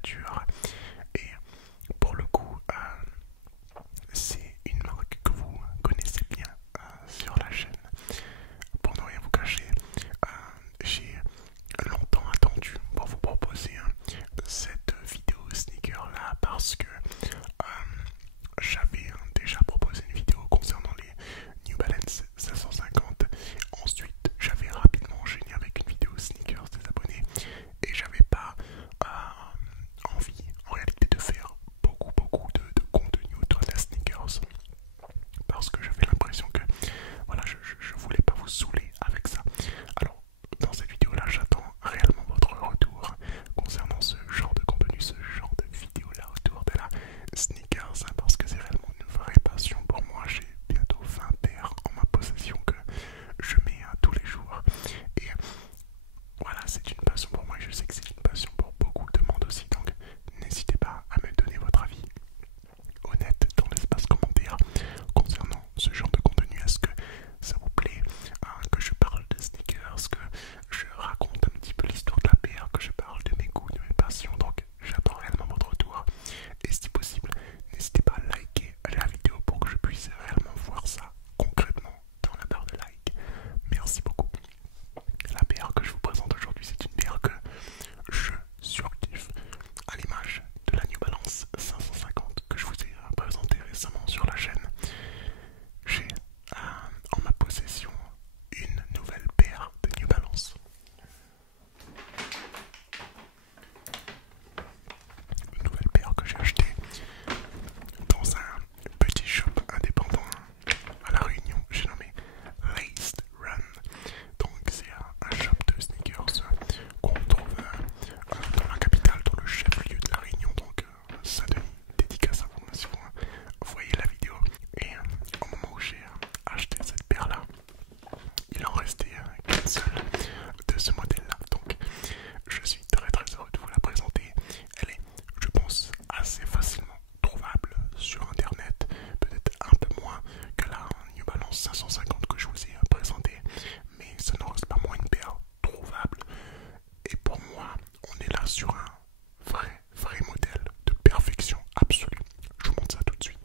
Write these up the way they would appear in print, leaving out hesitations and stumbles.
miniatures. Et pour le coup, c'est une marque que vous connaissez bien sur la chaîne. Pour ne rien vous cacher, j'ai longtemps attendu pour vous proposer cette vidéo sneaker là parce que j'avais déjà proposé une vidéo concernant les New Balance 550. Ensuite, j'avais rapidement enchaîné avec une vidéo sneakers des abonnés et j'avais pas envie en réalité de faire beaucoup de contenu autour de la sneakers parce que j'avais l'impression que voilà, je voulais pas vous saouler avec ça. Alors, dans cette vidéo là, j'attends réellement votre retour concernant ce genre de contenu, ce genre de vidéo là autour de la sneakers, parce que c'est réellement une vraie passion pour moi. J'ai bientôt 20 paires en ma possession que je mets tous les jours et voilà, c'est une passion pour moi et je sais que c'est une passion pour beaucoup de monde aussi, donc n'hésitez pas à me donner votre avis honnête dans l'espace commentaire concernant ce genre de contenu. Est-ce que ça vous plaît que je parle de sneakers, que je raconte un petit peu l'histoire de la paire, que je parle de mes goûts, de mes passions? Donc j'attends réellement votre retour et si possible n'hésitez pas à liker la vidéo pour que je puisse réellement voir ça concrètement dans la barre de like. Merci beaucoup. La paire que je vous présente aujourd'hui, c'est une paire que je surkiffe, à l'image de la New Balance 550 que je vous ai présentée récemment sur la chaîne. J'ai en ma possession une nouvelle paire de New Balance. Une nouvelle paire que j'ai achetée dans un petit shop indépendant à La Réunion, j'ai nommé Laced Run. Donc c'est un shop de sneakers qu'on trouve dans la capitale, dans le chef-lieu de La Réunion, donc Saint-Denis. Dédicace à vous si vous voyez la vidéo. Et au moment où j'ai acheté cette paire là, il en restait qu'un seul de ce modèle là, donc je suis très heureux de vous la présenter. Elle est, je pense, assez facilement trouvable sur internet, peut-être un peu moins que la New Balance 550 que je vous ai présentée, mais ça n'en reste pas moins une paire trouvable. Et pour moi, on est là sur un vrai modèle de perfection absolue. Je vous montre ça tout de suite.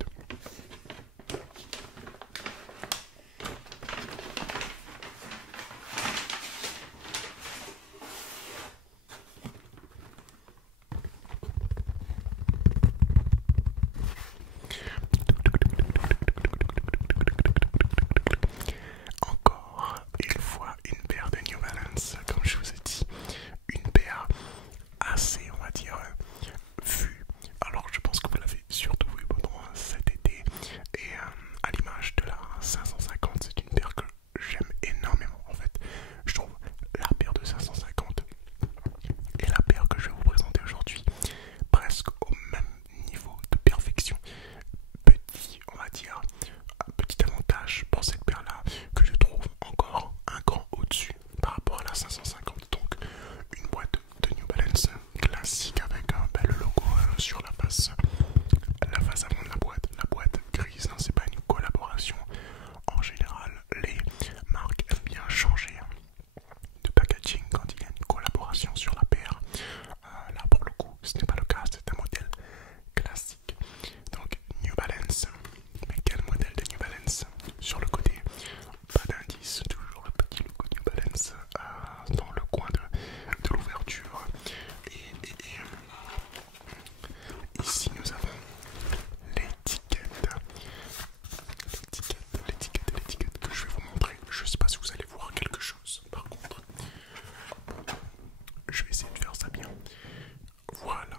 Encore une fois, une paire de New Balance, comme je vous ai dit, une paire assez, on va dire, vue. Alors, je pense que vous l'avez surtout vu pendant cet été, et à l'image de la 550, c'est une paire que j'aime énormément. En fait, je trouve la paire de 550 et la paire que je vais vous présenter aujourd'hui presque au même niveau de perfection. Petit, on va dire, petit avantage pour cette paire là que je trouve encore un cran au-dessus par rapport à la 550. Donc une boîte de New Balance classique avec le logo sur la face avant de la boîte grise, hein, c'est pas une collaboration. En général les marques aiment bien changer de packaging quand il y a une collaboration sur la paire. Là pour le coup ce n'est pas le cas, c'est un modèle classique. Donc New Balance, mais quel modèle de New Balance? Sur le côté, pas d'indice, toujours le petit logo New Balance dans le coin de l'ouverture. Et ici nous avons l'étiquette que je vais vous montrer. Je ne sais pas si vous allez voir quelque chose par contre. Je vais essayer de faire ça bien. Voilà.